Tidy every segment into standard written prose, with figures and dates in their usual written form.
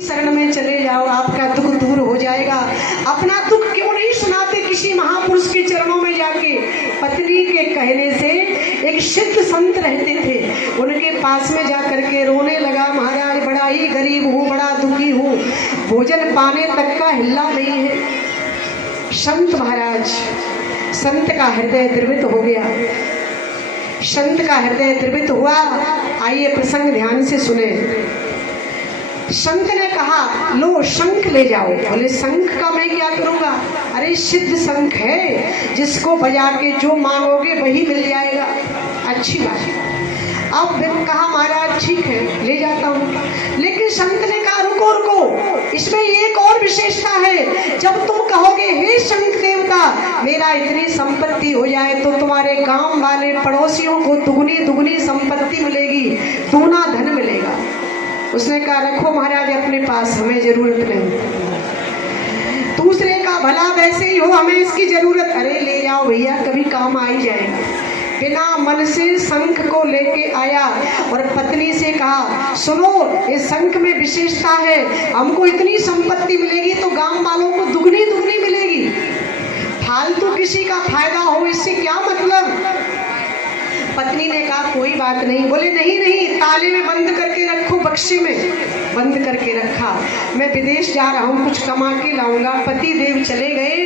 शरण में चले जाओ, आपका दुख दूर हो जाएगा। अपना दुख क्यों नहीं सुनाते किसी महापुरुष के चरणों में जाके। पत्नी के कहने से एक सिद्ध संत रहते थे, उनके पास में जा करके रोने लगा, महाराज बड़ा ही गरीब हूँ, बड़ा दुखी हूँ, भोजन पाने तक का हिल्ला नहीं है। संत महाराज, संत का हृदय द्रवित हो गया, संत का हृदय द्रवित हुआ। आइए प्रसंग ध्यान से सुने। संत ने कहा, लो शंख ले जाओ। बोले शंख का मैं क्या करूंगा? अरे सिद्ध शंख है, जिसको बजा के जो मांगोगे वही मिल जाएगा। अच्छी बात है। अब कहा महाराज ठीक है ले जाता हूँ। लेकिन संत ने कहा रुको रुको, इसमें एक और विशेषता है। जब तुम कहोगे हे शंख देवता मेरा इतनी संपत्ति हो जाए तो तुम्हारे गांव वाले पड़ोसियों को दुगनी दुगनी संपत्ति मिलेगी, दूना धन मिलेगा। उसने कहा रखो महाराज अपने पास, हमें जरूरत नहीं। दूसरे का भला वैसे ही हो, हमें इसकी जरूरत। अरे ले जाओ भैया, कभी काम आ ही जाएगा। बिना मन से शंख को लेके आया और पत्नी से कहा सुनो, इस शंख में विशेषता है, हमको इतनी संपत्ति मिलेगी तो गांव वालों को दुगनी दुगनी मिलेगी। फालतू किसी का फायदा हो इससे क्या मतलब? पत्नी ने कहा कोई बात नहीं। बोले नहीं नहीं, ताले में बंद करके रखो, बक्से में बंद करके रखा। मैं विदेश जा रहा हूँ, कुछ कमा के लाऊंगा। पति देव चले गए।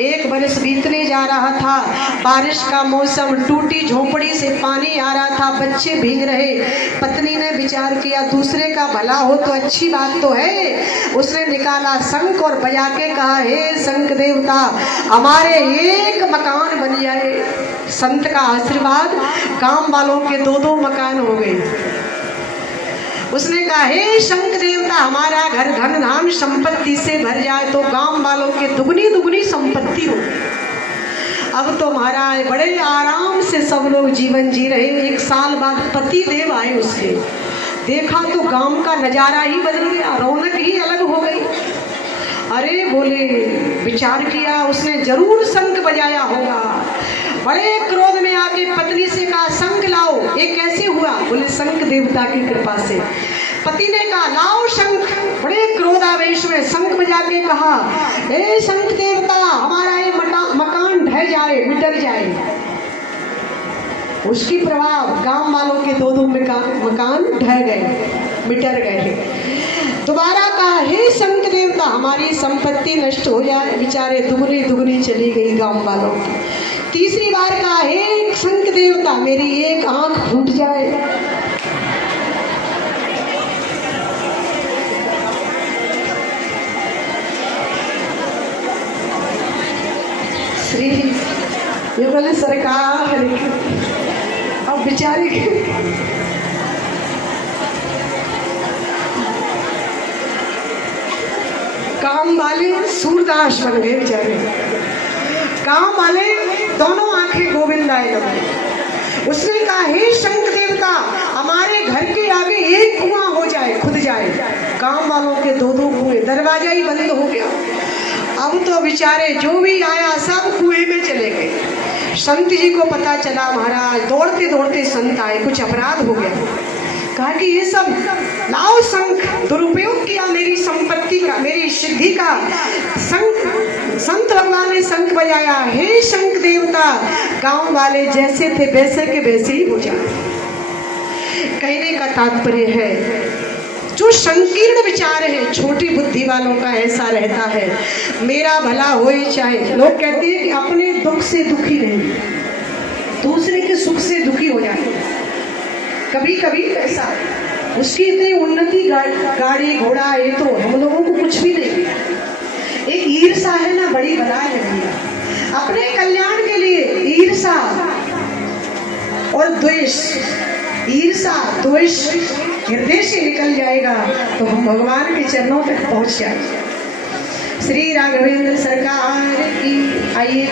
एक बरस बीतने जा रहा था, बारिश का मौसम, टूटी झोपड़ी से पानी आ रहा था, बच्चे भीग रहे। पत्नी ने विचार किया दूसरे का भला हो तो अच्छी बात तो है। उसने निकाला शंख और बजा के कहा हे शंख देवता हमारे एक मकान बन जाए। संत का आशीर्वाद, गांव वालों के दो दो मकान हो गए। उसने कहा हे शंख देवता हमारा घर धन धान संपत्ति से भर जाए तो गांव वालों के दुगनी दुगनी संपत्ति हो। अब तो महाराज बड़े आराम से सब लोग जीवन जी रहे। एक साल बाद पति देव आए, उसके देखा तो गांव का नजारा ही बदल गया, रौनक ही अलग हो गई। अरे बोले विचार किया, उसने जरूर शंख बजाया होगा। बड़े क्रोध में आके पत्नी से कहा शंख लाओ। ये कैसे हुआ? बोले शंख देवता की कृपा से। पति ने कहा लाओ शंख। बड़े क्रोधावेश में शंख बजा के कहा हे शंख देवता हमारा ये मकान ढह जाए, मिट जाए। उसकी प्रभाव गांव वालों के दो दो मकान ढह गए, मिटर गए। दोबारा कहा हे शंख देवता हमारी संपत्ति नष्ट हो जाए, बेचारे दुगनी दुगनी चली गई गांव वालों की। तीसरी बार कहा हे शंख देवता मेरी एक आंख फूट जाए। श्री ये बोले सरकार अब बेचारे काम वाले सूरदास बन गए बेचारे। काम वाले दोनों आंखें गोविंदाए लगे। उसने कहा हे शंख देवता हमारे घर के आगे एक कुआं हो जाए, खुद जाए। गांव वालों के दो दो कुएं, दरवाजा ही बंद हो गया। अब तो बेचारे जो भी आया सब कुएं में चले गए। संत जी को पता चला, महाराज दौड़ते दौड़ते संत आए, कुछ अपराध हो गया। कहा कि ये सब लाओ शंख, दुरुपयोग किया मेरी संपत्ति का, मेरी सिद्धि का। संत भगवान ने शंख बजाया हे शंख देवता गांव वाले जैसे थे वैसे के वैसे ही हो जाए। कहने का तात्पर्य है जो संकीर्ण विचार है छोटी बुद्धि वालों का ऐसा रहता है, मेरा भला हो चाहे। लोग कहते हैं कि अपने दुख से दुखी नहीं, दूसरे के सुख से दुखी हो जाए। कभी कभी ऐसा उसकी इतनी उन्नति गाड़ी घोड़ा ये तो हम लोगों को कुछ भी नहीं। एक ईर्षा है ना, बड़ी बला है भैया। अपने कल्याण के लिए ईर्षा और द्वेष, ईर्षा द्वेष हृदय से निकल जाएगा तो हम भगवान के चरणों तक पहुंच जाएंगे। श्री राघवेंद्र सरकार की। आइए